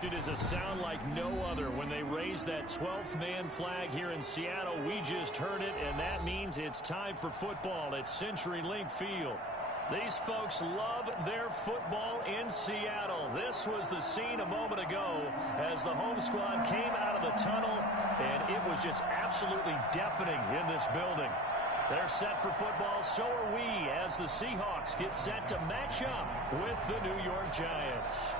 It is a sound like no other when they raise that 12th man flag here in Seattle. We just heard it, and that means it's time for football at CenturyLink Field. These folks love their football in Seattle. This was the scene a moment ago as the home squad came out of the tunnel, and it was just absolutely deafening in this building. They're set for football, so are we, as the Seahawks get set to match up with the New York Giants.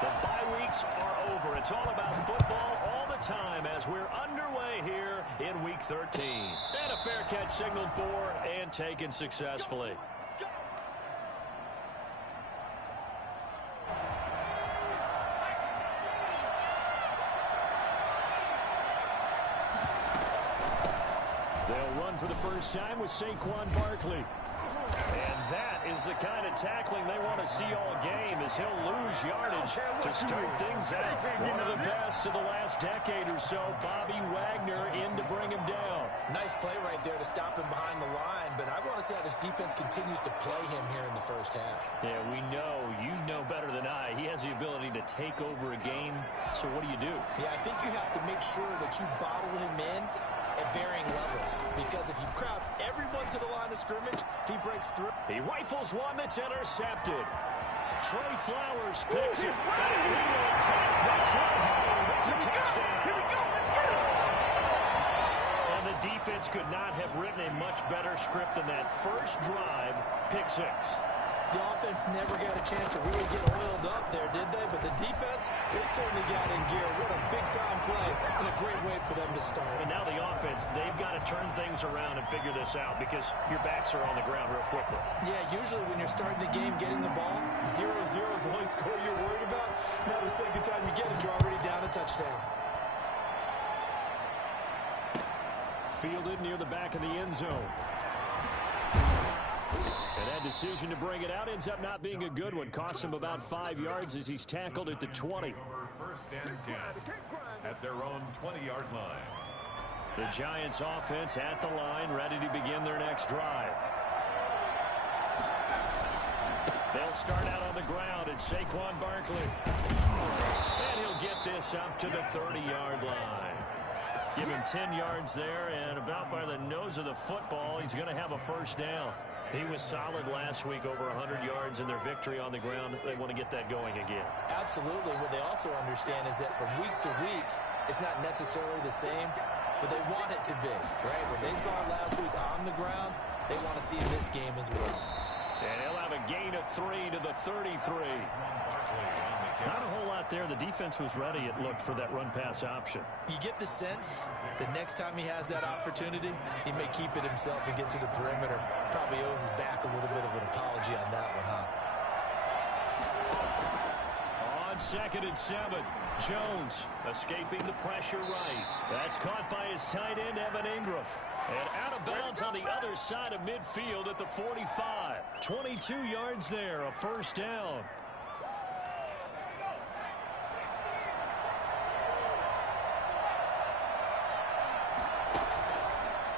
The bye weeks are over. It's all about football all the time as we're underway here in Week 13. And a fair catch signaled for and taken successfully. They'll run for the first time with Saquon Barkley. And that is the kind of tackling they want to see all game as he'll lose yardage to start things out. One of the best of the last decade or so. Bobby Wagner in to bring him down. Nice play right there to stop him behind the line, but I want to see how this defense continues to play him here in the first half. Yeah, we know. You know better than I. He has the ability to take over a game. So what do you do? Yeah, I think you have to make sure that you bottle him in at varying levels, because if you crowd everyone to the line of scrimmage, if he breaks through. He rifles one that's intercepted. Trey Flowers picks it. He will take this one home. It's a touchdown. Here we go. Let's get it. And the defense could not have written a much better script than that first drive. Pick six. The offense never got a chance to really get oiled up there, did they? But the defense, they certainly got in gear. What a big-time play and a great way for them to start. And now the offense, they've got to turn things around and figure this out because your backs are on the ground real quickly. Yeah, usually when you're starting the game getting the ball, 0-0 is the only score you're worried about. Now the second time you get it, you're already down a touchdown. Fielded near the back of the end zone. And that decision to bring it out ends up not being a good one. Cost him about 5 yards as he's tackled at the 20. First and 10 at their own 20-yard line. The Giants offense at the line, ready to begin their next drive. They'll start out on the ground. It's Saquon Barkley. And he'll get this up to the 30-yard line. Give him 10 yards there, and about by the nose of the football, he's going to have a first down. He was solid last week, over 100 yards in their victory on the ground. They want to get that going again. Absolutely. What they also understand is that from week to week, it's not necessarily the same, but they want it to be, right? What they saw last week on the ground, they want to see in this game as well. And he'll have a gain of 3 to the 33. Not a whole lot there. The defense was ready, it looked, for that run-pass option. You get the sense that next time he has that opportunity, he may keep it himself and get to the perimeter. Probably owes his back a little bit of an apology on that one, huh? On 2nd and 7, Jones escaping the pressure right. That's caught by his tight end, Evan Ingram. And out of bounds on the other side of midfield at the 45. 22 yards there, a first down.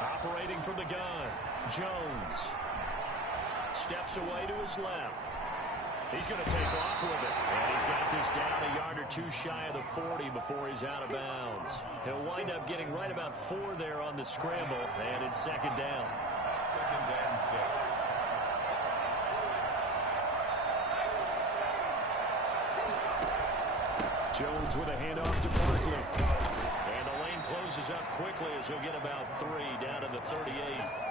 Operating from the gun, Jones steps away to his left. He's going to take off with it. And he's got this down a yard or two shy of the 40 before he's out of bounds. He'll wind up getting right about 4 there on the scramble, and it's second down. 2nd and 6. Jones with a handoff to Barkley. And the lane closes up quickly as he'll get about 3 down to the 38.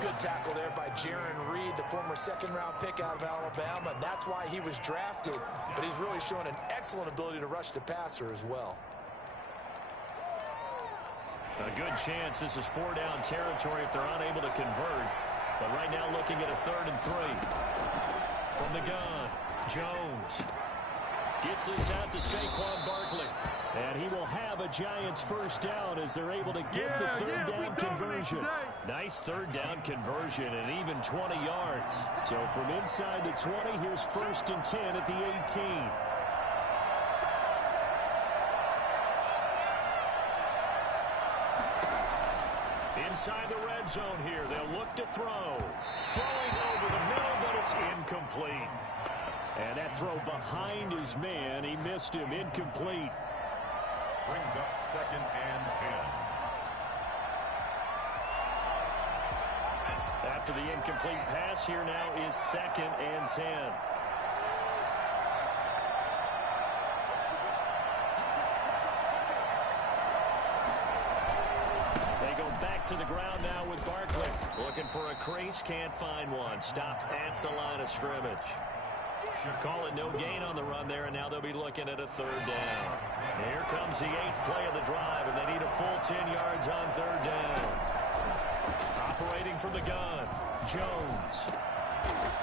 Good tackle there by Jaron Reed, the former second-round pick out of Alabama. And that's why he was drafted, but he's really shown an excellent ability to rush the passer as well. A good chance this is 4-down territory if they're unable to convert. But right now looking at a 3rd and 3. From the gun, Jones gets this out to Saquon Barkley. And he will have a Giants first down as they're able to get the 3rd down conversion. Nice 3rd down conversion and even 20 yards. So from inside the 20, here's 1st and 10 at the 18. inside the red zone here. They'll look to throw. Throwing over the middle, but it's incomplete. And that throw behind his man, he missed him. Incomplete. Brings up 2nd and 10. After the incomplete pass, here now is 2nd and 10. They go back to the ground now with Barkley. Looking for a crease, can't find one. Stopped at the line of scrimmage. Call it no gain on the run there, and now they'll be looking at a 3rd down. Here comes the 8th play of the drive, and they need a full 10 yards on 3rd down. Operating from the gun, Jones.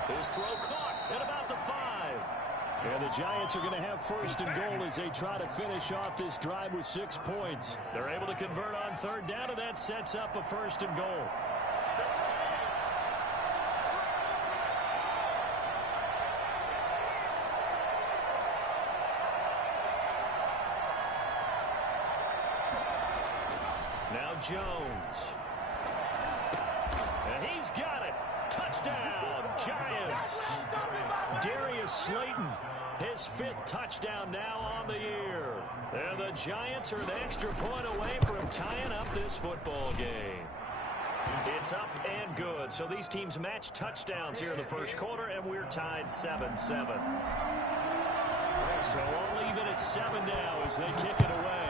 His throw caught at about the 5. And the Giants are going to have 1st and goal as they try to finish off this drive with 6 points. They're able to convert on 3rd down, and that sets up a 1st and goal. Now Jones. And he's got it. Touchdown, Giants. Darius Slayton, his 5th touchdown now on the year. And the Giants are an extra point away from tying up this football game. It's up and good. So these teams match touchdowns here in the 1st quarter, and we're tied 7-7. So all even at 7 now as they kick it away.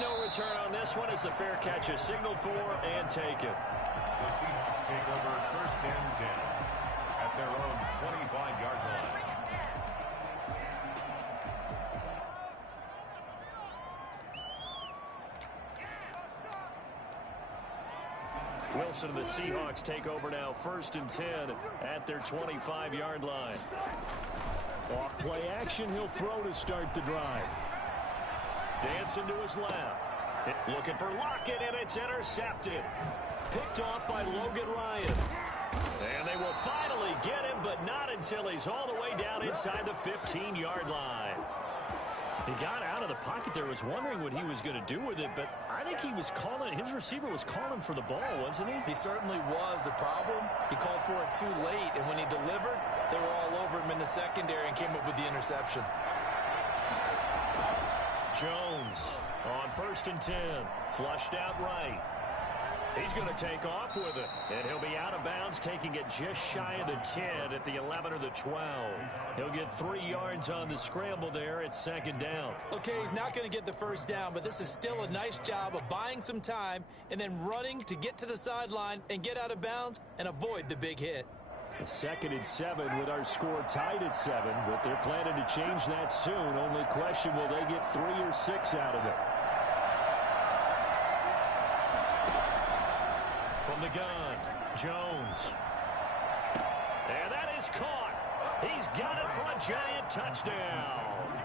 No return on this one as the fair catch is signaled for and taken. The Seahawks take over 1st and 10 at their own 25-yard line. Wilson and the Seahawks take over now 1st and 10 at their 25-yard line. Off play action, he'll throw to start the drive. Dancing to his left. Looking for Lockett, and it's intercepted. Picked off by Logan Ryan. And they will finally get him, but not until he's all the way down inside the 15-yard line. He got out of the pocket there, was wondering what he was going to do with it, but I think he was calling, his receiver was calling for the ball, wasn't he? He certainly was. The problem, he called for it too late, and when he delivered, they were all over him in the secondary and came up with the interception. Jones on 1st and 10, flushed out right. He's going to take off with it, and he'll be out of bounds, taking it just shy of the 10 at the 11 or the 12. He'll get 3 yards on the scramble there at 2nd down. Okay, he's not going to get the 1st down, but this is still a nice job of buying some time and then running to get to the sideline and get out of bounds and avoid the big hit. 2nd and 7 with our score tied at 7, but they're planning to change that soon. Only question, will they get 3 or 6 out of it? From the gun, Jones. And that is caught. He's got it for a Giant touchdown.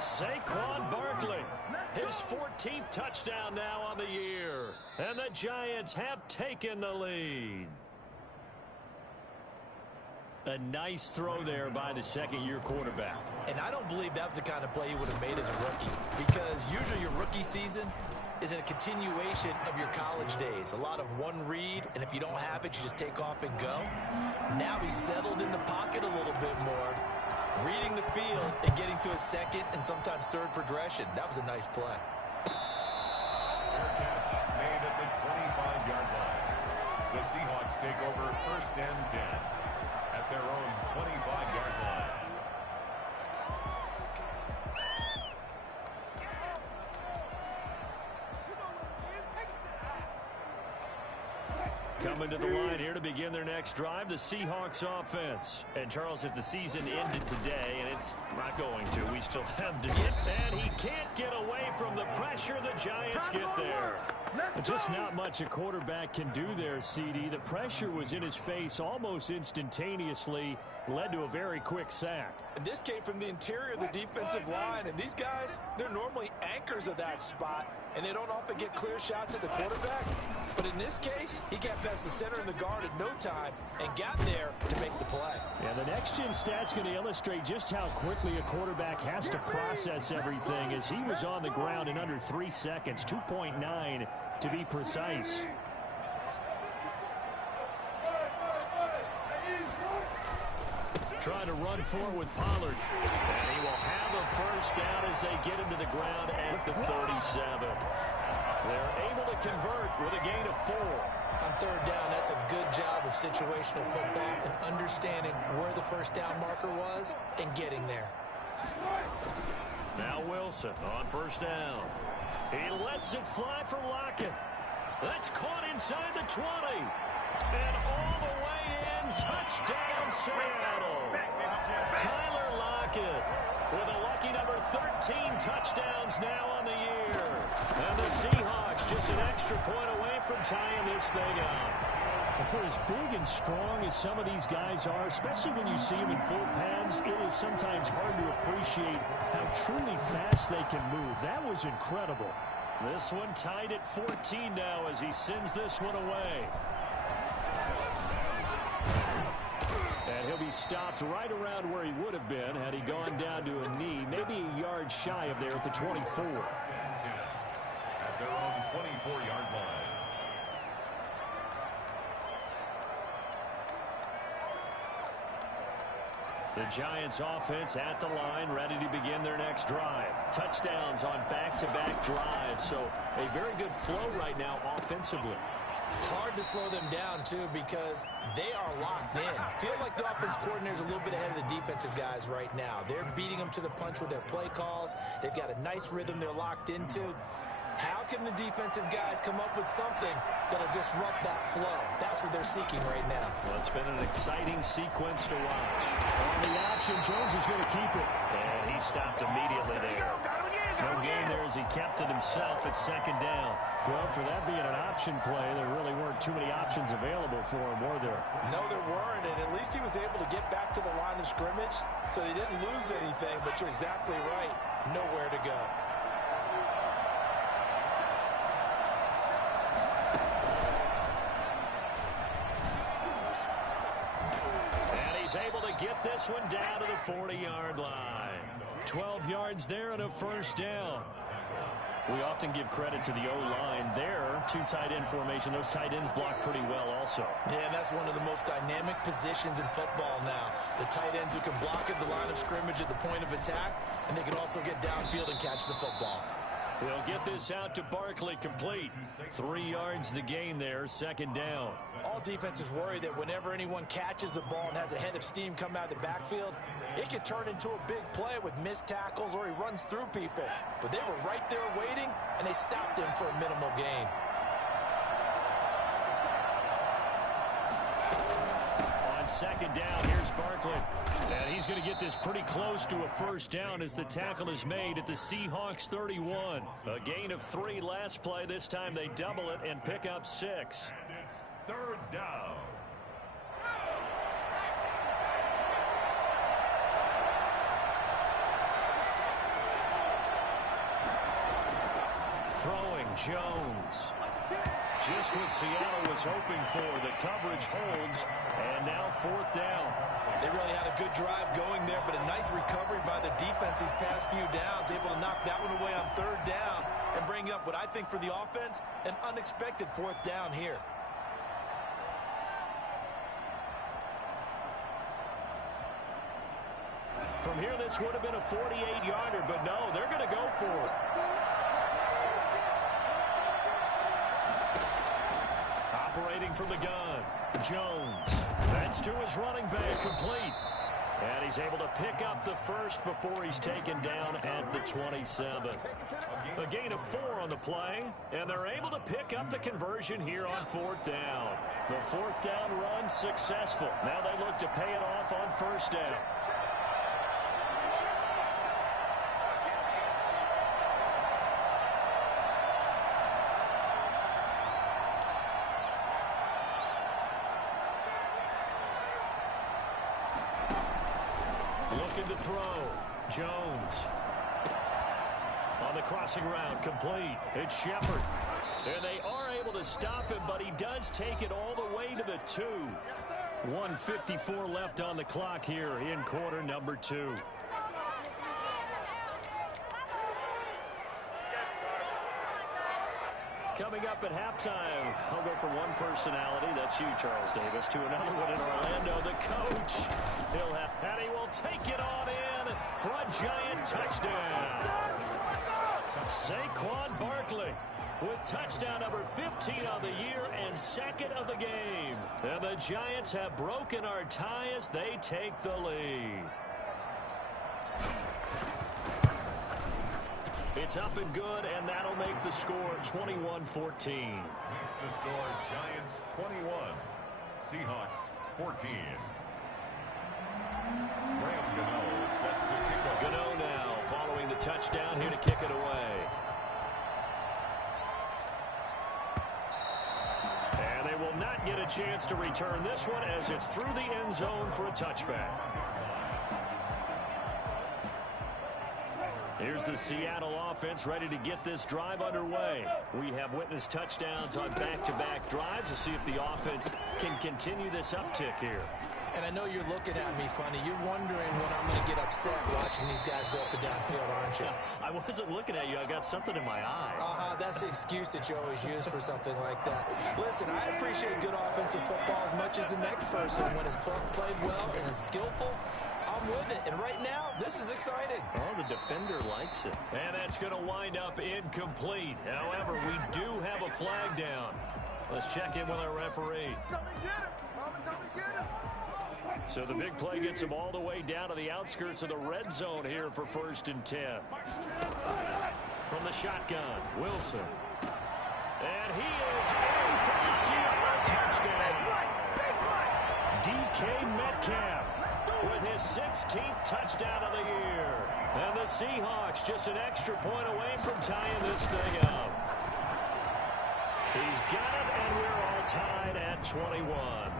Saquon Barkley, his 14th touchdown now on the year. And the Giants have taken the lead. A nice throw there by the 2nd-year quarterback. And I don't believe that was the kind of play he would have made as a rookie, because usually your rookie season is a continuation of your college days. A lot of one read, and if you don't have it, you just take off and go. Now he's settled in the pocket a little bit more, reading the field and getting to a 2nd and sometimes 3rd progression. That was a nice play. Fair catch made at the 25-yard line. The Seahawks take over 1st and 10 at their own 25-yard line. Coming to the line here to begin their next drive, the Seahawks offense. And Charles, if the season ended today, and it's not going to, we still have to get that. He can't get away from the pressure. The Giants get there. Just not much a quarterback can do there, CD. The pressure was in his face almost instantaneously, led to a very quick sack. And this came from the interior of the defensive line, and these guys, they're normally anchors of that spot, and they don't often get clear shots at the quarterback. But in this case, he got better past the center and the guard in no time and got there to make the play. Yeah, the next-gen stat's going to illustrate just how quickly a quarterback has to process everything, as he was on the ground in under 3 seconds, 2.9 to be precise. Trying to run forward with Pollard. And he will have a first down as they get him to the ground at the 37. They're able to convert with a gain of 4. On third down, that's a good job of situational football and understanding where the first down marker was and getting there. Now Wilson on first down. He lets it fly for Lockett. That's caught inside the 20. And all the way in. Touchdown, Seattle. Tyler Lockett with a lucky number 13 touchdowns now on the year. And the Seahawks just an extra point away from tying this thing up. For as big and strong as some of these guys are, especially when you see them in full pads, it is sometimes hard to appreciate how truly fast they can move. That was incredible. This one tied at 14 now as he sends this one away. And he'll be stopped right around where he would have been had he gone down to a knee, maybe a yard shy of there at the 24. At their own 24-yard line. The Giants offense at the line, ready to begin their next drive. Touchdowns on back-to-back drives, so a very good flow right now offensively. Hard to slow them down, too, because they are locked in. Feel like the offense coordinator's a little bit ahead of the defensive guys right now. They're beating them to the punch with their play calls. They've got a nice rhythm they're locked into. How can the defensive guys come up with something that'll disrupt that flow? That's what they're seeking right now. Well, it's been an exciting sequence to watch. On the option, Jones is going to keep it. And he stopped immediately there. No gain there as he kept it himself at second down. Well, for that being an option play, there really weren't too many options available for him, were there? No, there weren't, and at least he was able to get back to the line of scrimmage, so he didn't lose anything, but you're exactly right. Nowhere to go. And he's able to get this one down to the 40-yard line. 12 yards there and a first down. We often give credit to the O-line there. 2 tight end formation. Those tight ends block pretty well also. Yeah, that's one of the most dynamic positions in football now. The tight ends who can block at the line of scrimmage at the point of attack, and they can also get downfield and catch the football. They'll get this out to Barkley, complete. 3 yards the gain there, second down. All defenses worry that whenever anyone catches the ball and has a head of steam come out of the backfield, it could turn into a big play with missed tackles or he runs through people. But they were right there waiting, and they stopped him for a minimal gain. On second down, here's Barkley. And he's going to get this pretty close to a first down as the tackle is made at the Seahawks 31. A gain of 3 last play. This time they double it and pick up 6. And it's third down. Throwing Jones. Just what Seattle was hoping for. The coverage holds, and now fourth down. They really had a good drive going there, but a nice recovery by the defense these past few downs, able to knock that one away on third down and bring up what I think for the offense, an unexpected fourth down here. From here, this would have been a 48-yarder, but no, they're going to go for it. Operating from the gun, Jones. That's to his running back, complete. And he's able to pick up the first before he's taken down at the 27. A gain of 4 on the play, and they're able to pick up the conversion here on fourth down. The fourth down run successful. Now they look to pay it off on first down. Looking to throw. Jones. On the crossing route, complete. It's Shepard. And they are able to stop him, but he does take it all the way to the 2. 1:54 left on the clock here in quarter number 2. Coming up at halftime, I'll go from one personality, that's you, Charles Davis, to another one in Orlando, the coach. And he will take it on in for a giant touchdown. Saquon Barkley with touchdown number 15 on the year and second of the game. And the Giants have broken our tie as they take the lead. It's up and good, and that'll make the score 21-14. Makes the score Giants 21, Seahawks 14. Graham Gano set to kick off. Gano now following the touchdown here to kick it away. And they will not get a chance to return this one as it's through the end zone for a touchback. Here's the Seattle offense ready to get this drive underway. We have witnessed touchdowns on back-to-back drives to see if the offense can continue this uptick here. And I know you're looking at me funny. You're wondering when I'm going to get upset watching these guys go up and down field, aren't you? I wasn't looking at you. I got something in my eye. That's the excuse that you always use for something like that. Listen, I appreciate good offensive football as much as the next person. When it's played well and is skillful, I'm with it. And right now, this is exciting. Oh, the defender likes it. And that's going to wind up incomplete. However, we do have a flag down. Let's check in with our referee. Come and get him. Come and get him. So the big play gets him all the way down to the outskirts of the red zone here for 1st and 10. From the shotgun, Wilson. And he is in for the Seattle touchdown. DK Metcalf with his 16th touchdown of the year. And the Seahawks just an extra point away from tying this thing up. He's got it, and we're all tied at 21.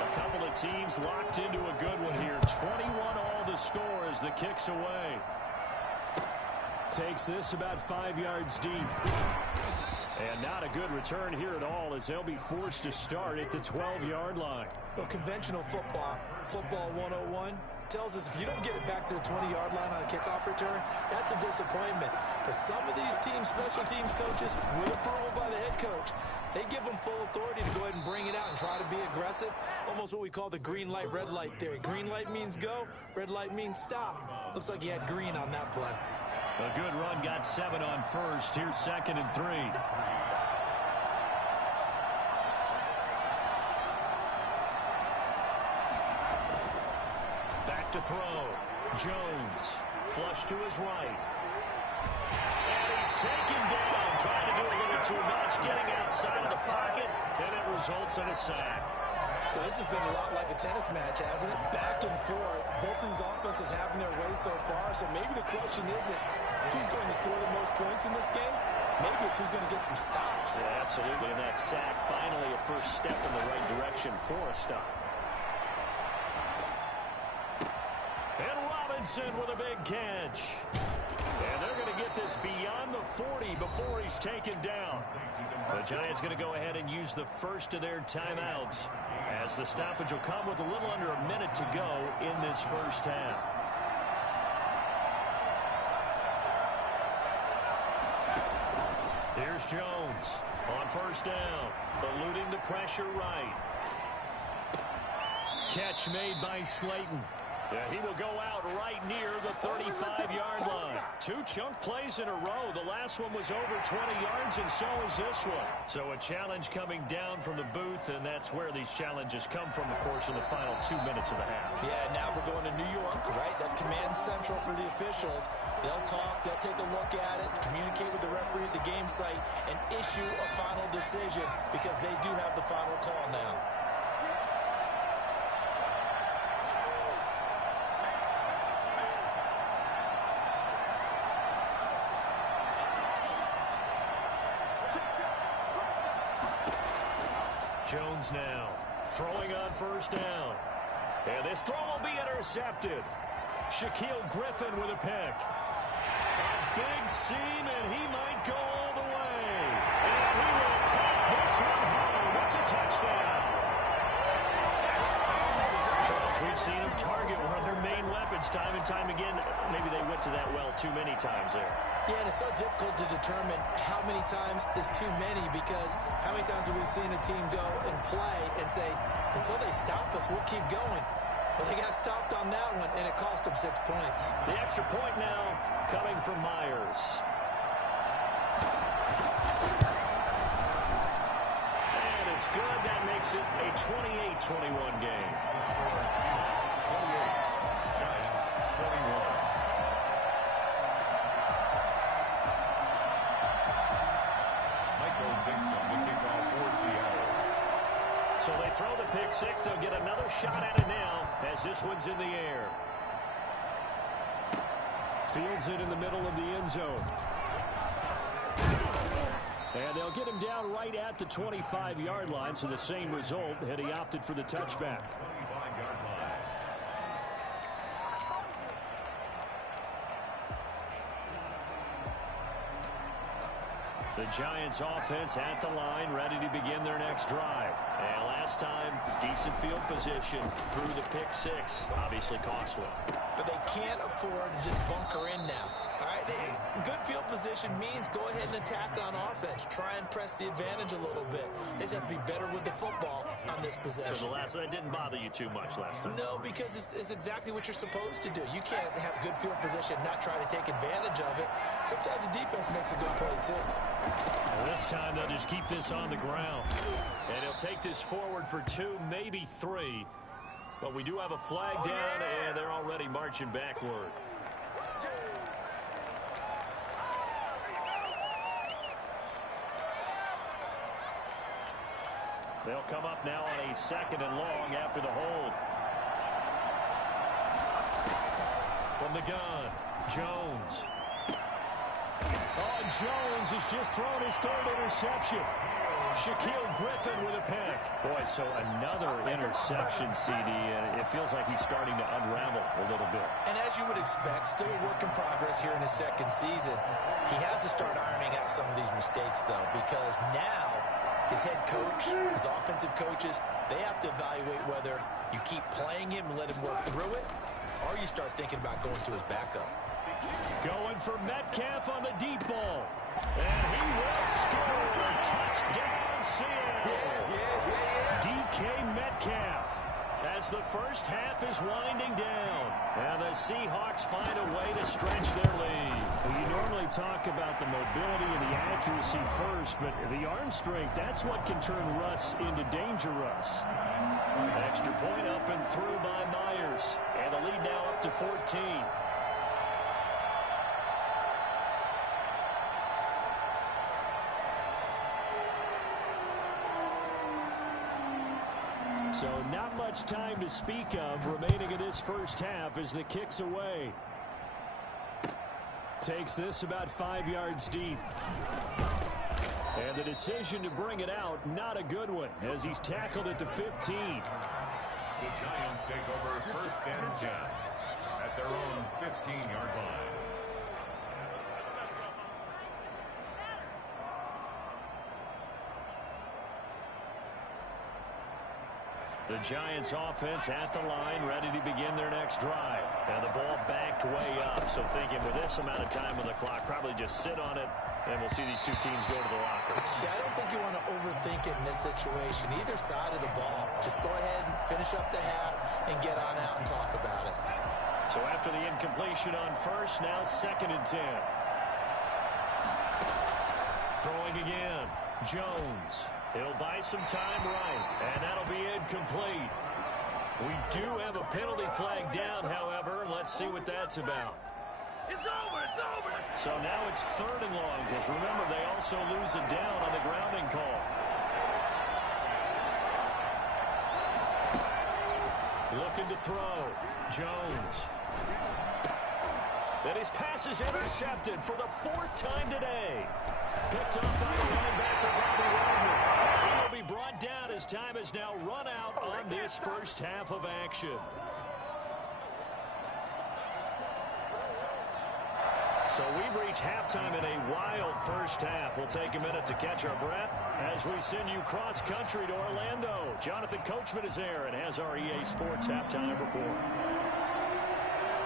A couple of teams locked into a good one here. 21 all the score as the kick's away. Takes this about 5 yards deep. And not a good return here at all as they'll be forced to start at the 12-yard line. Well, conventional football 101, tells us if you don't get it back to the 20-yard line on a kickoff return, that's a disappointment. But some of these teams, special teams coaches, with approval by the head coach, they give them full authority to go ahead and bring it out and try to be aggressive. Almost what we call the green light, red light theory. Green light means go, red light means stop. Looks like he had green on that play. A good run, got 7 on first. Here's 2nd and 3. Back to throw. Jones, flush to his right. And he's taken down, trying to do a little too much, getting outside of the pocket, and it results in a sack. So this has been a lot like a tennis match, hasn't it? Back and forth. Both of these offenses having their way so far. So maybe the question isn't who's going to score the most points in this game. Maybe it's who's going to get some stops. Yeah, absolutely. And that sack, finally a first step in the right direction for a stop. And Robinson with a big catch. And they're going to get this beyond the 40 before he's taken down. The Giants going to go ahead and use the first of their timeouts as the stoppage will come with a little under a minute to go in this first half. Here's Jones on first down, eluding the pressure right. Catch made by Slayton. He will go out right near the 35-yard line. 2 chunk plays in a row. The last one was over 20 yards, and so is this one. So a challenge coming down from the booth, and that's where these challenges come from, of course, in the final 2 minutes of the half. Yeah, now we're going to New York, right? That's command central for the officials. They'll talk, they'll take a look at it, communicate with the referee at the game site, and issue a final decision because they do have the final call now. Jones now throwing on first down. And this throw will be intercepted. Shaquille Griffin with a pick. A big seam, and he might go all the way. And he will take this one home. It's a touchdown. Charles, we've seen him target one of their main weapons time and time again. Maybe they went to that well too many times there. Yeah, and it's so difficult to determine how many times is too many, because how many times have we seen a team go and play and say, until they stop us, we'll keep going. Well, they got stopped on that one, and it cost them 6 points. The extra point now coming from Myers. And it's good. That makes it a 28-21 game. Giants 21. Michael Dixon, the kickoff for Seattle. So they throw the pick six. They'll get another shot at it now as this one's in the air. Fields it in the middle of the end zone. And they'll get him down right at the 25-yard line, so the same result had he opted for the touchback. 25-yard line. The Giants offense at the line, ready to begin their next drive. And last time, decent field position through the pick six. Obviously costly. But they can't afford to just bunker in now. All right, good field position means go ahead and attack on offense. Try and press the advantage a little bit. They just have to be better with the football on this possession. So the last one, it didn't bother you too much last time? No, because it's exactly what you're supposed to do. You can't have good field position and not try to take advantage of it. Sometimes the defense makes a good play, too. And this time they'll just keep this on the ground. And he'll take this forward for 2, maybe 3. But we do have a flag down, and they're already marching backward. They'll come up now on a 2nd and long after the hold. From the gun, Jones. Oh, Jones has just thrown his 3rd interception. Shaquille Griffin with a pick. Boy, so another interception, CD, and it feels like he's starting to unravel a little bit. And as you would expect, still a work in progress here in his 2nd season. He has to start ironing out some of these mistakes, though, because now his head coach, his offensive coaches, they have to evaluate whether you keep playing him and let him work through it, or you start thinking about going to his backup. Going for Metcalf on the deep ball. And he will score. Touchdown, Seattle. DK Metcalf as the first half is winding down. And the Seahawks find a way to stretch their lead. Well, you normally talk about the mobility and the accuracy first, but the arm strength, that's what can turn Russ into Danger Russ. Extra point up and through by Myers. And the lead now up to 14. So not much time to speak of remaining in this first half as the kick's away. Takes this about 5 yards deep. And the decision to bring it out, not a good one, as he's tackled at the 15. The Giants take over 1st and 10 at their own 15-yard line. The Giants offense at the line, ready to begin their next drive. And the ball backed way up. So thinking with this amount of time on the clock, probably just sit on it, and we'll see these two teams go to the lockers. Yeah, I don't think you want to overthink it in this situation. Either side of the ball. Just go ahead and finish up the half and get on out and talk about it. So after the incompletion on first, now 2nd and 10. Throwing again. Jones. He'll buy some time right, and that'll be incomplete. We do have a penalty flag down, however. Let's see what that's about. It's over, it's over. So now it's 3rd and long, because remember, they also lose it down on the grounding call. Looking to throw. Jones. And his pass is intercepted for the 4th time today. Picked up by the linebacker, Robbie Wagner. He will be brought down as time has now run out on this first half of action. So So we've reached halftime in a wild first half. We'll take a minute to catch our breath as we send you cross-country to Orlando. Jonathan Coachman is there and has our EA Sports halftime report.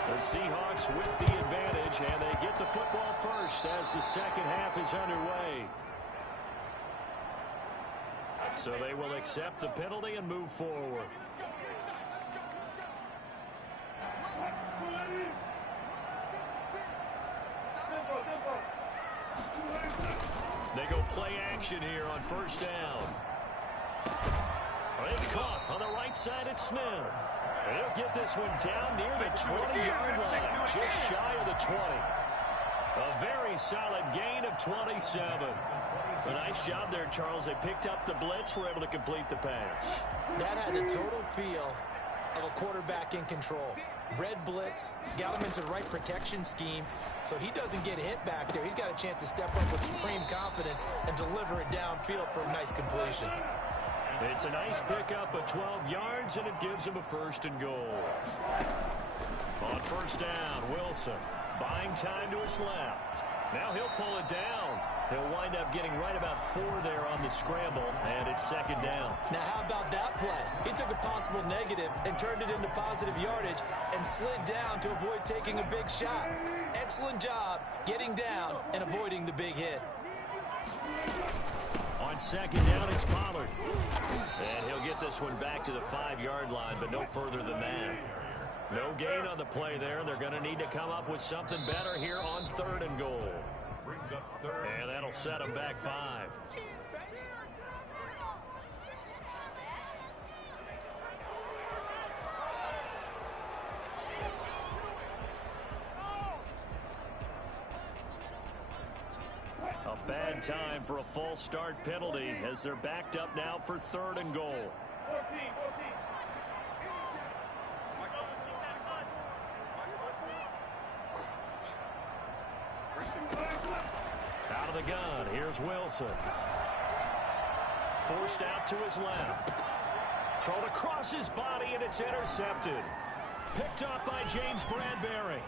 The Seahawks with the advantage, and they get the football first as the second half is underway. So they will accept the penalty and move forward. They go play action here on first down. It's caught on the right side at Smith. He'll get this one down near the 20-yard line, just shy of the 20. A very solid gain of 27. A nice job there, Charles. They picked up the blitz, were able to complete the pass. That had the total feel of a quarterback in control. Red blitz, got him into the right protection scheme, so he doesn't get hit back there. He's got a chance to step up with supreme confidence and deliver it downfield for a nice completion. It's a nice pickup of 12 yards, and it gives him a first and goal. On first down, Wilson buying time to his left. Now he'll pull it down. He'll wind up getting right about 4 there on the scramble, and it's second down. Now how about that play? He took a possible negative and turned it into positive yardage and slid down to avoid taking a big shot. Excellent job getting down and avoiding the big hit. On second down, it's Pollard. And he'll get this one back to the 5-yard line, but no further than that. No gain on the play there. They're going to need to come up with something better here on third and goal. And that'll set them back 5. A bad time for a false start penalty as they're backed up now for third and goal. Out of the gun, here's Wilson. Forced out to his left. Thrown across his body, and it's intercepted. Picked up by James Bradbury.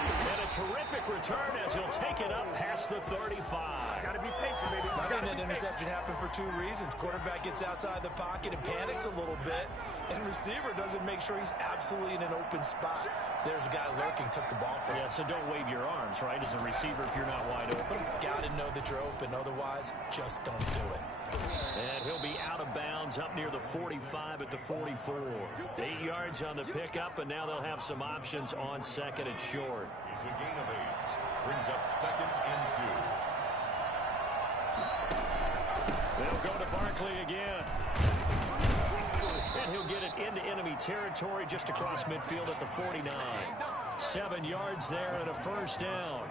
And a terrific return as he'll take it up past the 35. Got to be patient, baby. I think that interception happened for 2 reasons. Quarterback gets outside the pocket and panics a little bit, and receiver doesn't make sure he's absolutely in an open spot. So there's a guy lurking, took the ball from him. Yeah, so don't wave your arms, right, as a receiver if you're not wide open. Got to know that you're open. Otherwise, just don't do it. And he'll be out of bounds up near the 45 at the 44. 8 yards on the pickup, and now they'll have some options on second and short. It's a gain of 8. Brings up second and 2. They'll go to Barkley again. And he'll get it into enemy territory just across midfield at the 49. 7 yards there and a first down.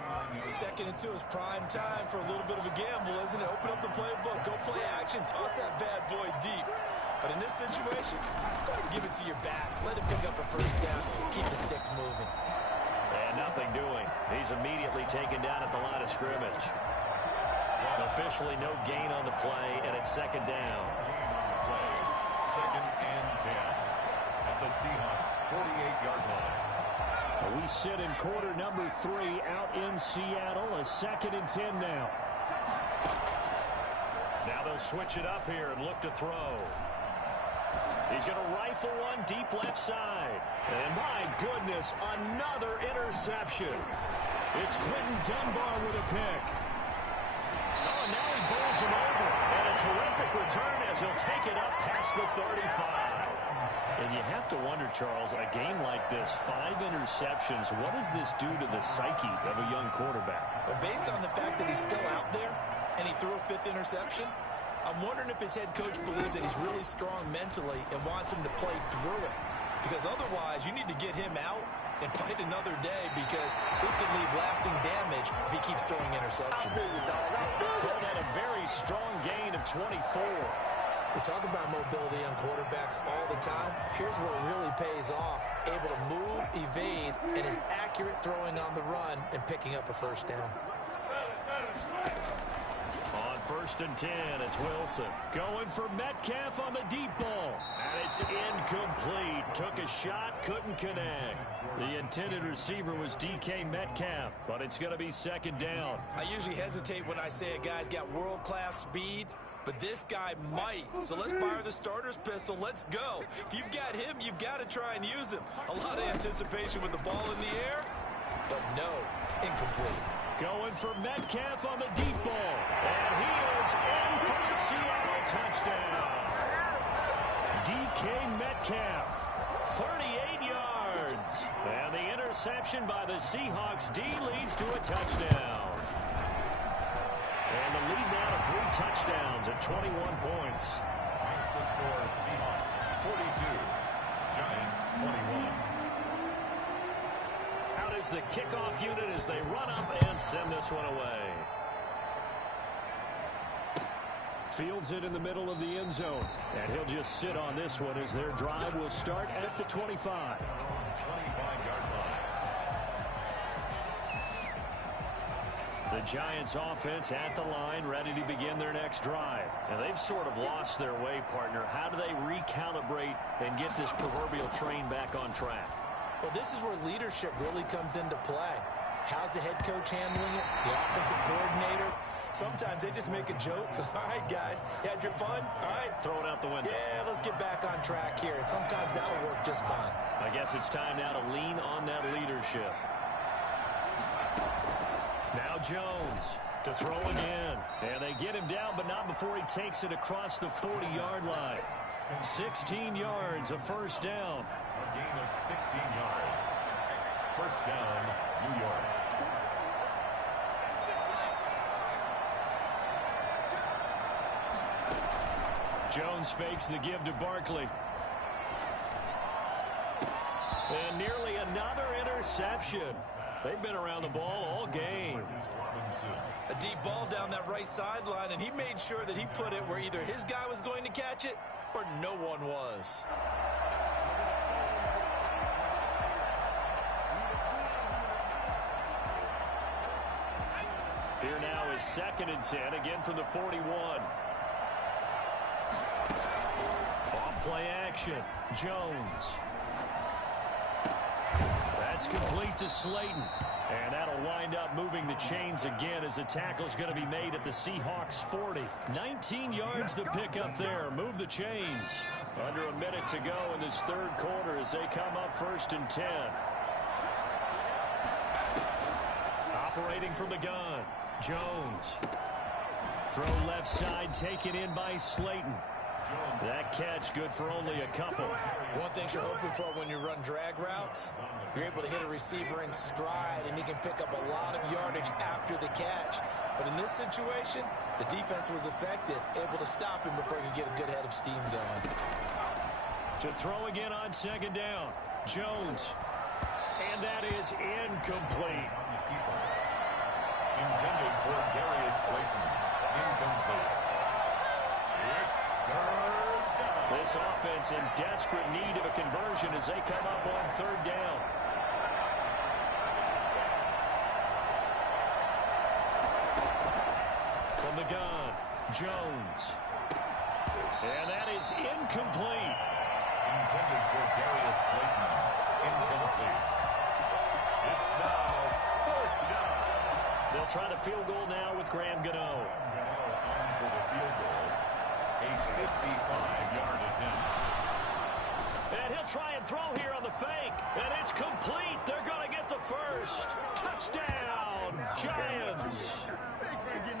Second and 2 is prime time for a little bit of a gamble, isn't it? Open up the playbook, go play action, toss that bad boy deep. But in this situation, go ahead and give it to your back. Let it pick up a first down. Keep the sticks moving. And nothing doing. He's immediately taken down at the line of scrimmage. Officially no gain on the play, and it's second down. Second and 10 at the Seahawks 48-yard line. We sit in quarter number 3 out in Seattle. A second and 10 now. Now they'll switch it up here and look to throw. He's going to rifle one deep left side. And my goodness, another interception. It's Quentin Dunbar with a pick. Oh, now he bowls him over. And a terrific return as he'll take it up past the 35. And you have to wonder, Charles, a game like this, 5 interceptions, what does this do to the psyche of a young quarterback? But based on the fact that he's still out there and he threw a 5th interception, I'm wondering if his head coach believes that he's really strong mentally and wants him to play through it. Because otherwise, you need to get him out and fight another day, because this could leave lasting damage if he keeps throwing interceptions. Called that a very strong gain of 24. We talk about mobility on quarterbacks all the time. Here's where it really pays off. Able to move, evade, and is accurate throwing on the run and picking up a first down. On first First and 10, it's Wilson. Going for Metcalf on the deep ball. And it's incomplete. Took a shot, couldn't connect. The intended receiver was DK Metcalf, but it's going to be second down. I usually hesitate when I say a guy's got world-class speed, but this guy might. So let's fire the starter's pistol. Let's go. If you've got him, you've got to try and use him. A lot of anticipation with the ball in the air, but no, incomplete. Going for Metcalf on the deep ball. And he is in for the Seattle touchdown. DK Metcalf, 38 yards. And the interception by the Seahawks D leads to a touchdown. And the lead now to 3 touchdowns at 21 points. Makes the score Seahawks 42, Giants 21. Out is the kickoff unit as they run up and send this one away. Fields it in the middle of the end zone. And he'll just sit on this one as their drive will start at the 25. 25-yard line. The Giants offense at the line, ready to begin their next drive. And they've sort of lost their way, partner. How do they recalibrate and get this proverbial train back on track? Well, this is where leadership really comes into play. How's the head coach handling it? The offensive coordinator? Sometimes they just make a joke. All right, guys, you had your fun? All right. Throw it out the window. Yeah, let's get back on track here. And sometimes that'll work just fine. I guess it's time now to lean on that leadership. Now Jones to throw again. And they get him down, but not before he takes it across the 40-yard line. 16 yards, a first down. A gain of 16 yards. First down, New York. Jones fakes the give to Barkley. And nearly another interception. They've been around the ball all game. A deep ball down that right sideline, and he made sure that he put it where either his guy was going to catch it or no one was. Here now is 2nd and 10, again from the 41. Off play action, Jones. That's complete to Slayton. And that'll wind up moving the chains again as the tackle's going to be made at the Seahawks 40. 19 yards to pick up there. Move the chains. Under a minute to go in this third quarter as they come up 1st and 10. Operating from the gun, Jones. Throw left side taken in by Slayton. That catch good for only a couple. One thing you're hoping for when you run drag routes, you're able to hit a receiver in stride and he can pick up a lot of yardage after the catch. But in this situation, the defense was effective, able to stop him before he could get a good head of steam going. To throw again on 2nd down, Jones. And that is incomplete. Intended for Darius Slayton. Incomplete. This offense in desperate need of a conversion as they come up on 3rd down. From the gun, Jones. And that is incomplete. Intended for Darius Slayton. Incomplete. It's now 4th down. They'll try the field goal now with Graham Gano. Gano on for the field goal. A 55-yard attempt. And he'll try and throw here on the fake. And it's complete. They're going to get the first. Touchdown, Giants.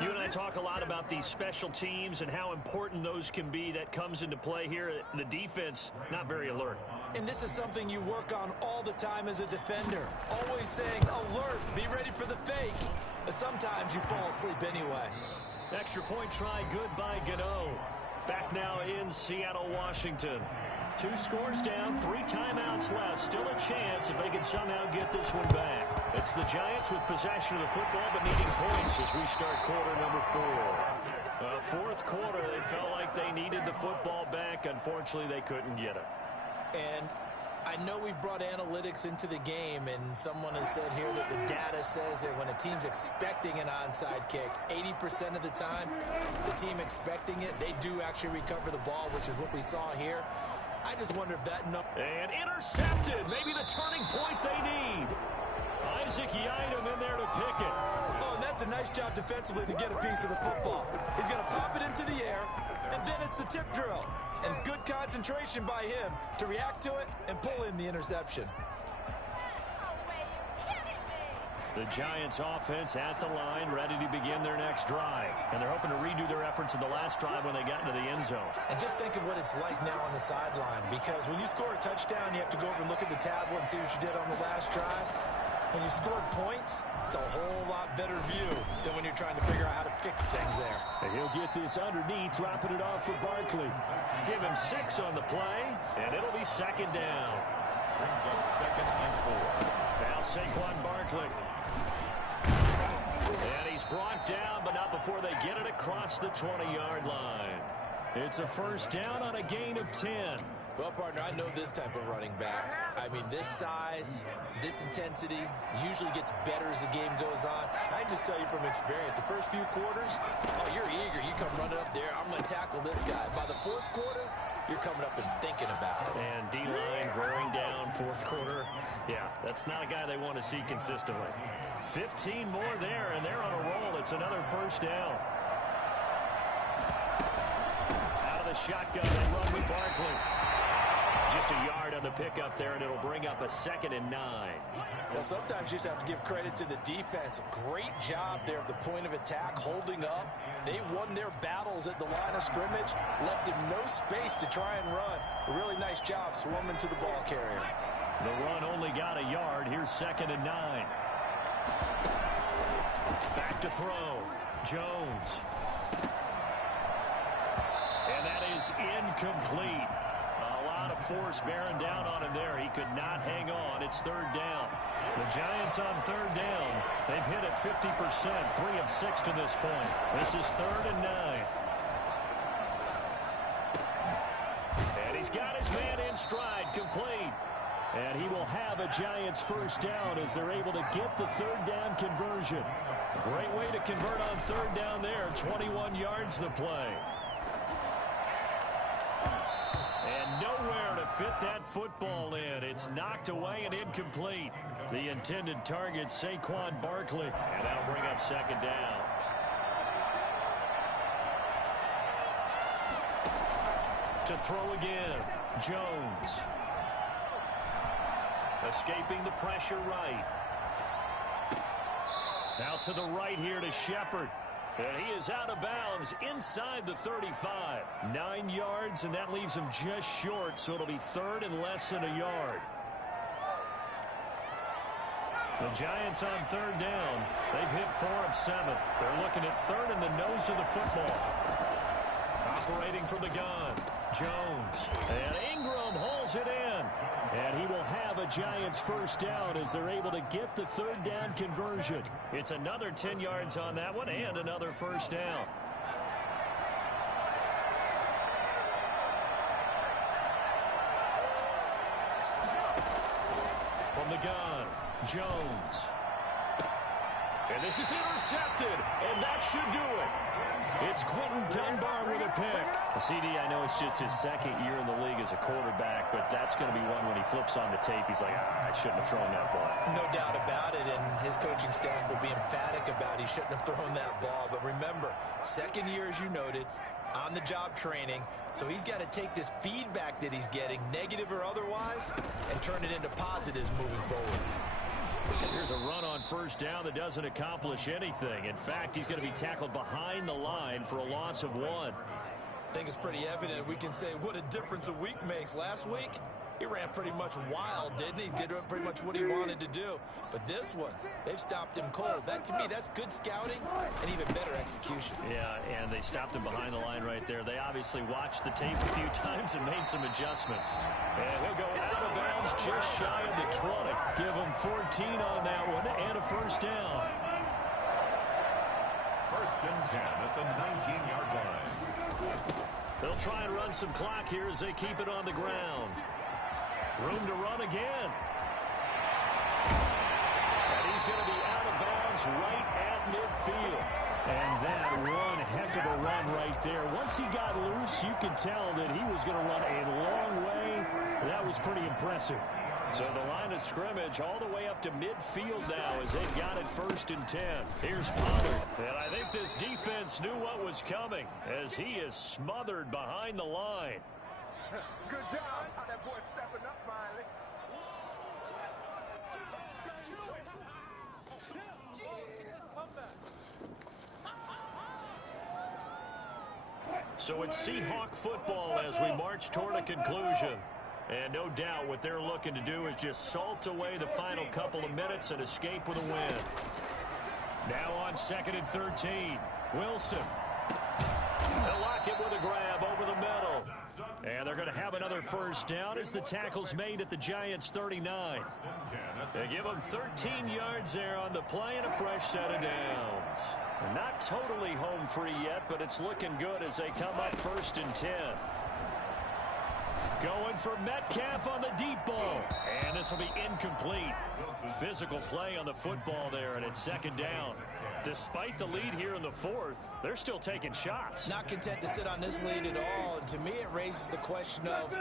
You and I talk a lot about these special teams and how important those can be. That comes into play here. The defense, not very alert. And this is something you work on all the time as a defender. Always saying, alert, be ready for the fake. But sometimes you fall asleep anyway. Extra point try, good by Gano. Back now in Seattle, Washington. 2 scores down, 3 timeouts left. Still a chance if they can somehow get this one back. It's the Giants with possession of the football but needing points as we start quarter number 4. 4th quarter, they felt like they needed the football back. Unfortunately, they couldn't get it. And I know we've brought analytics into the game, and someone has said here that the data says that when a team's expecting an onside kick, 80% of the time, the team expecting it, they do actually recover the ball, which is what we saw here. I just wonder if that number... And intercepted. Maybe the turning point they need. Isaac Yiadom in there to pick it. Oh, and that's a nice job defensively to get a piece of the football. He's going to pop it into the air, and then it's the tip drill. And good concentration by him to react to it and pull in the interception. The Giants offense at the line, ready to begin their next drive. And they're hoping to redo their efforts in the last drive when they got into the end zone. And just think of what it's like now on the sideline, because when you score a touchdown, you have to go over and look at the tablet and see what you did on the last drive. When you scored points, it's a whole lot better view than when you're trying to figure out how to fix things there. And he'll get this underneath, dropping it off for Barkley. Give him 6 on the play, and it'll be second down. Brings up 2nd and 4. Now Saquon Barkley. And he's brought down, but not before they get it across the 20-yard line. It's a first down on a gain of 10. Well, partner, I know this type of running back. I mean, this size, this intensity usually gets better as the game goes on. I just tell you from experience, the first few quarters, oh, you're eager. You come running up there, I'm going to tackle this guy. By the fourth quarter, you're coming up and thinking about it. And D-line wearing down fourth quarter. Yeah, that's not a guy they want to see consistently. 15 more there, and they're on a roll. It's another first down. Out of the shotgun, they run with Barkley. Just a yard on the pickup there, and it'll bring up a 2nd and 9. Well, sometimes you just have to give credit to the defense. Great job there at the point of attack, holding up. They won their battles at the line of scrimmage, left him no space to try and run. A really nice job swarming to the ball carrier. The run only got a yard. Here's 2nd and 9. Back to throw. Jones. And that is incomplete. A lot of force bearing down on him there. He could not hang on. It's 3rd down. The Giants on 3rd down. They've hit it 50%, 3 of 6 to this point. This is 3rd and 9. And he's got his man in stride, complete. And he will have a Giants first down as they're able to get the 3rd down conversion. Great way to convert on 3rd down there. 21 yards the play. And nowhere to fit that football in. It's knocked away and incomplete. The intended target, Saquon Barkley. And that'll bring up 2nd down. To throw again, Jones. Escaping the pressure right. Out to the right here to Shepard. And he is out of bounds inside the 35. 9 yards, and that leaves him just short, so it'll be 3rd and less than a yard. The Giants on 3rd down. They've hit 4 of 7. They're looking at 3rd in the nose of the football. Operating from the gun, Jones. And Ingram hauls it in. And he will have a Giants first down as they're able to get the 3rd down conversion. It's another 10 yards on that one and another first down. From the gun, Jones. And this is intercepted, and that should do it. It's Quentin Dunbar with a pick. CD, I know it's just his 2nd year in the league as a quarterback, but that's going to be one when he flips on the tape. He's like, I shouldn't have thrown that ball. No doubt about it, and his coaching staff will be emphatic about he shouldn't have thrown that ball. But remember, 2nd year, as you noted, on-the-job training, so he's got to take this feedback that he's getting, negative or otherwise, and turn it into positives moving forward. Here's a run on first down that doesn't accomplish anything. In fact, he's going to be tackled behind the line for a loss of 1. I think it's pretty evident. We can say what a difference a week makes. Last week, he ran pretty much wild, didn't he? Did pretty much what he wanted to do. But this one, they've stopped him cold. That, to me, that's good scouting and even better execution. Yeah, and they stopped him behind the line right there. They obviously watched the tape a few times and made some adjustments. And he'll go out of bounds just shy of the 20. Give him 14 on that one and a first down. 1st and 10 at the 19-yard line. They'll try and run some clock here as they keep it on the ground. Room to run again. And he's going to be out of bounds right at midfield. And that one heck of a run right there. Once he got loose, you could tell that he was going to run a long way. That was pretty impressive. So the line of scrimmage all the way up to midfield now as they've got it 1st and 10. Here's Pollard. And I think this defense knew what was coming as he is smothered behind the line. Good job. How that boy stepping up finally. So it's Seahawk football as we march toward a conclusion. And no doubt what they're looking to do is just salt away the final couple of minutes and escape with a win. Now on 2nd and 13. Wilson. They'll lock it with a grab over the middle. And they're going to have another 1st down as the tackle's made at the Giants' 39. They give them 13 yards there on the play and a fresh set of downs. Not totally home free yet, but it's looking good as they come up 1st and 10. Going for Metcalf on the deep ball. And this will be incomplete. Physical play on the football there, and it's 2nd down. Despite the lead here in the 4th, they're still taking shots. Not content to sit on this lead at all. And to me, it raises the question of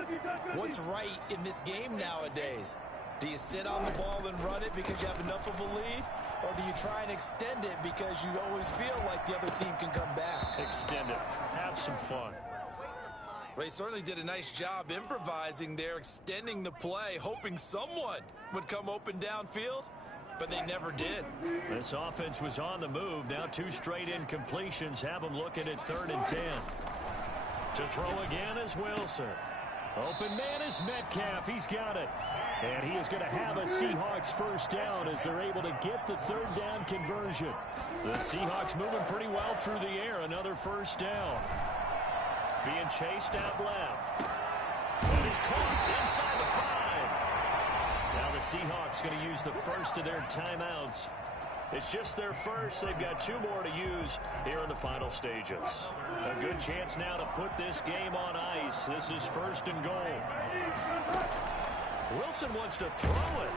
what's right in this game nowadays. Do you sit on the ball and run it because you have enough of a lead? Or do you try and extend it because you always feel like the other team can come back? Extend it. Have some fun. They certainly did a nice job improvising there, extending the play, hoping someone would come open downfield, but they never did. This offense was on the move. Now 2 straight incompletions have them looking at 3rd and 10. To throw again is Wilson. Open man is Metcalf. He's got it. And he is going to have a Seahawks 1st down as they're able to get the 3rd down conversion. The Seahawks moving pretty well through the air. Another 1st down. Being chased out left. And he's caught inside the 5. Now the Seahawks going to use the 1st of their timeouts. It's just their 1st. They've got 2 more to use here in the final stages. A good chance now to put this game on ice. This is 1st and goal. Wilson wants to throw it.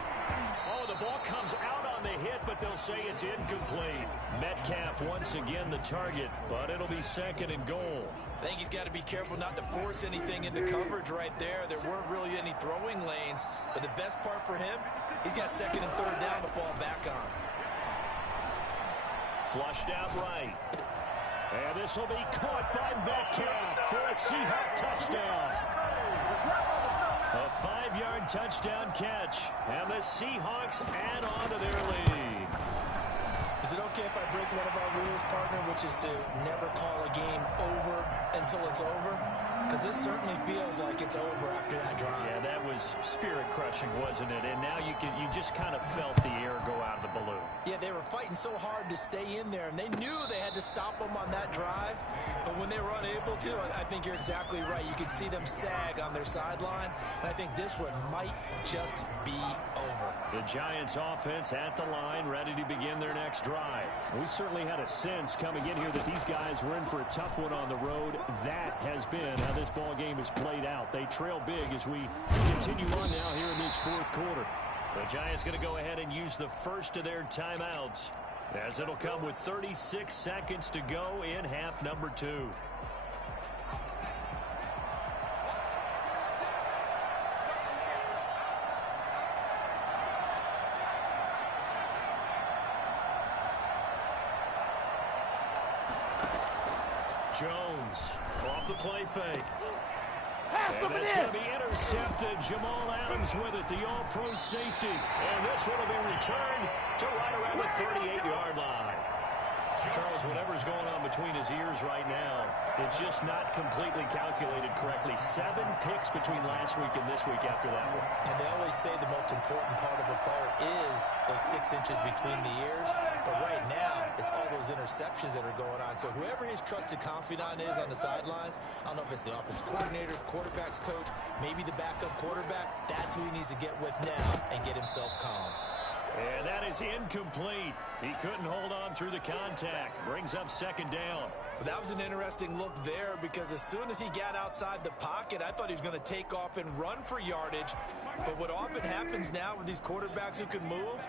Oh, the ball comes out on the hit, but they'll say it's incomplete. Metcalf once again the target, but it'll be 2nd and goal. I think he's got to be careful not to force anything into coverage right there. There weren't really any throwing lanes, but the best part for him, he's got 2nd and 3rd down to fall back on. Flushed out right. And this will be caught by Metcalf for a Seahawk touchdown. A 5-yard touchdown catch. And the Seahawks add on to their lead. Is it okay if I break one of our rules, partner, which is to never call a game over until it's over? Because this certainly feels like it's over after that drive. Yeah, that was spirit-crushing, wasn't it? And now you just kind of felt the air go out of the balloon. Yeah, they were fighting so hard to stay in there, and they knew they had to stop them on that drive. But when they were unable to, I think you're exactly right. You could see them sag on their sideline, and I think this one might just be over. The Giants offense at the line, ready to begin their next drive. We certainly had a sense coming in here that these guys were in for a tough one on the road. That has been how this ball game is played out. They trail big as we continue on now here in this 4th quarter. The Giants going to go ahead and use the 1st of their timeouts, as it'll come with 36 seconds to go in half number 2. Jones off the play fake. And that's going to be intercepted. Jamal Adams with it, the all-pro safety. And this one will be returned to right around the 38-yard line. Charles, whatever's going on between his ears right now, it's just not completely calculated correctly. 7 picks between last week and this week after that one. And they always say the most important part of a player is those 6 inches between the ears. But right now, it's all those interceptions that are going on. So whoever his trusted confidant is on the sidelines, I don't know if it's the offensive coordinator, quarterback's coach, maybe the backup quarterback, that's who he needs to get with now and get himself calm. And that is incomplete. He couldn't hold on through the contact. Brings up second down. That was an interesting look there because as soon as he got outside the pocket, I thought he was going to take off and run for yardage. But what often happens now with these quarterbacks who can move,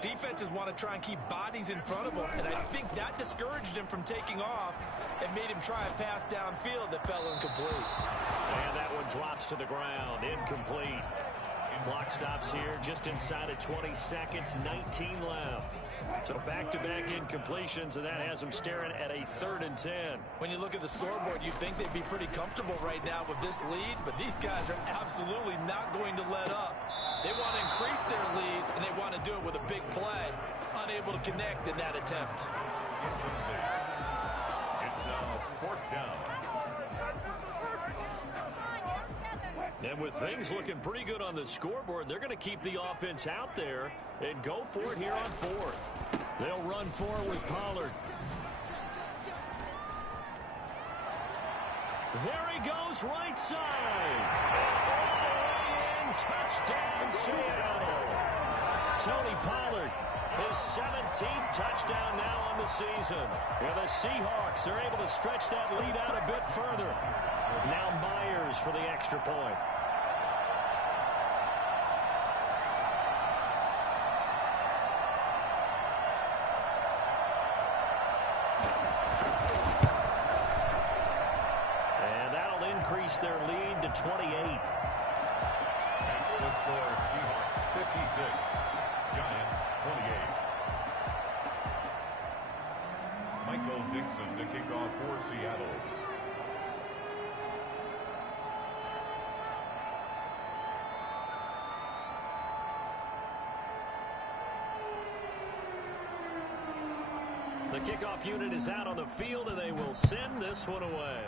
defenses want to try and keep bodies in front of them. And I think that discouraged him from taking off and made him try a pass downfield that fell incomplete. And that one drops to the ground. Incomplete. Clock stops here just inside of 20 seconds, 19 left. So back-to-back incompletions, and that has them staring at a 3rd and 10. When you look at the scoreboard, you'd think they'd be pretty comfortable right now with this lead, but these guys are absolutely not going to let up. They want to increase their lead, and they want to do it with a big play. Unable to connect in that attempt. It's now 4th down. And with things looking pretty good on the scoreboard, they're going to keep the offense out there and go for it here on 4th. They'll run forward with Pollard. There he goes, right side. And all the way in, touchdown, Seattle. Tony Pollard, his 17th touchdown now on the season. And the Seahawks are able to stretch that lead out a bit further. Now Myers for the extra point. And that'll increase their lead to 28. That's the score. Seahawks 56. Giants 28. Michael Dixon to kick off for Seattle. The kickoff unit is out on the field, and they will send this one away.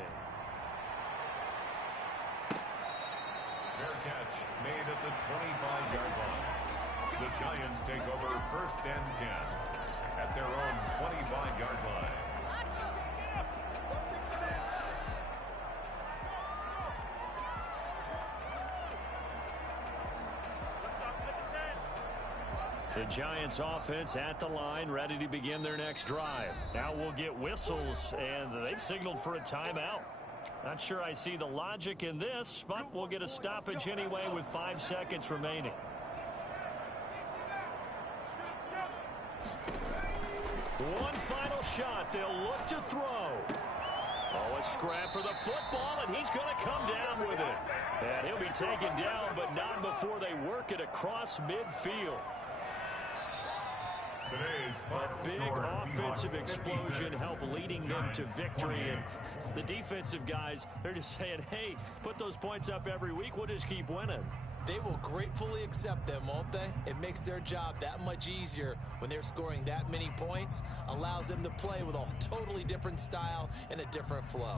Fair catch made at the 25-yard line. The Giants take over 1st and 10 at their own 25-yard line. The Giants offense at the line, ready to begin their next drive. Now we'll get whistles, and they've signaled for a timeout. Not sure I see the logic in this, but we'll get a stoppage anyway with 5 seconds remaining. One final shot. They'll look to throw. Oh, a scrap for the football, and he's going to come down with it. And he'll be taken down, but not before they work it across midfield. A big offensive explosion helped leading them to victory. And the defensive guys, they're just saying, hey, put those points up every week. We'll just keep winning. They will gratefully accept them, won't they? It makes their job that much easier when they're scoring that many points. Allows them to play with a totally different style and a different flow.